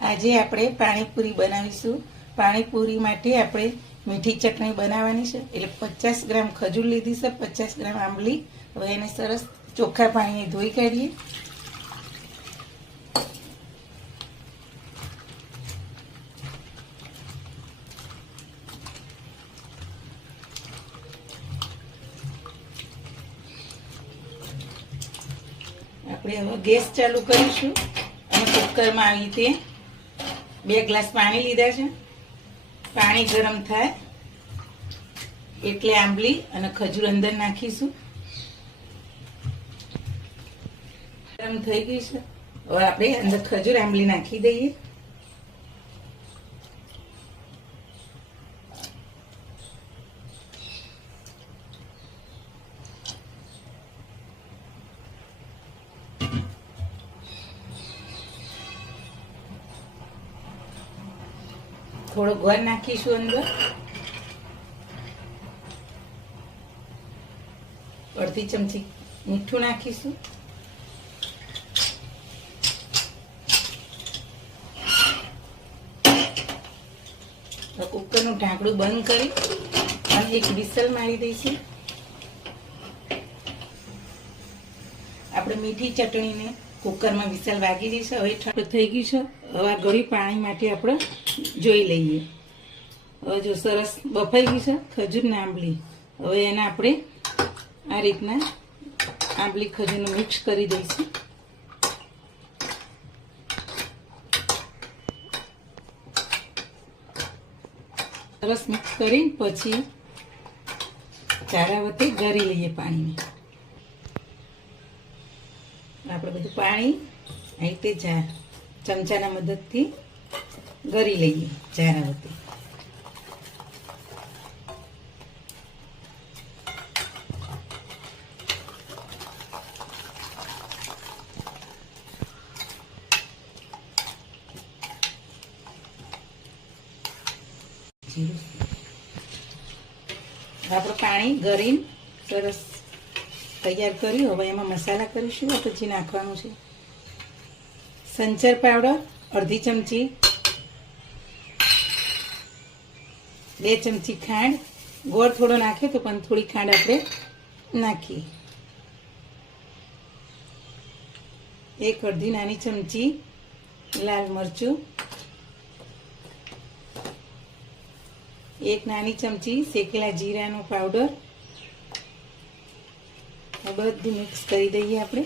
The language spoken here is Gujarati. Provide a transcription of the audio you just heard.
આજે આપણે પાણીપુરી બનાવીશું. પાણીપુરી માટે આપણે મીઠી ચટણી બનાવવાની છે. એટલે 50 ગ્રામ ખજૂર લીધી છે, 50 ગ્રામ આંબલી. હવે એને સરસ ચોખ્ખા પાણીએ ધોઈ કાઢીએ. આપણે હવે ગેસ ચાલુ કરીશું અને કુકરમાં આવી રીતે 2 ગ્લાસ પાણી લીધા છે. પાણી ગરમ થાય એટલે આંબલી અને ખજૂર અંદર નાખીશું. ગરમ થઈ ગઈ છે. હવે આપણે અંદર ખજૂર આંબલી નાખી દઈએ. થોડો ગોળ નાખીશું અંદર. અડધી ચમચી મીઠું નાખીશું. કુકરનું ઢાંકણું બંધ કરી અને એક વિસલ મારી દઈશું. આપણે મીઠી ચટણીને કુકરમાં વિસલ વાગી દઈશું. હવે ઠંડુ થઈ ગયું છે. હવે આ ગળી પાણી માટે આપણે જોઈ લઈએ. હવે જો સરસ બફાઈ ગઈ છે ખજૂર ને આંબલી. હવે એને આપણે આ રીતના આંબલી ખજૂરનું મિક્સ કરી દઈશું. સરસ મિક્સ કરીને પછી ચારા વખતે ગળી લઈએ પાણીને. આપણે બધું પાણી આ રીતે ચમચાના મદદથી ગળી લઈએ ચારા વખતે. આપણે પાણી ગળીને સરસ તૈયાર કર્યું. હવે એમાં મસાલા કરીશું. પછી નાખવાનું છે સંચર પાવડર અડધી ચમચી, 2 ચમચી ખાંડ. ગોળ થોડો નાખ્યો તો પણ થોડી ખાંડ આપણે નાખીએ. 1 અડધી નાની ચમચી લાલ મરચું, 1 નાની ચમચી શેકેલા જીરાનો પાવડર. બધું મિક્સ કરી દઈએ આપણે.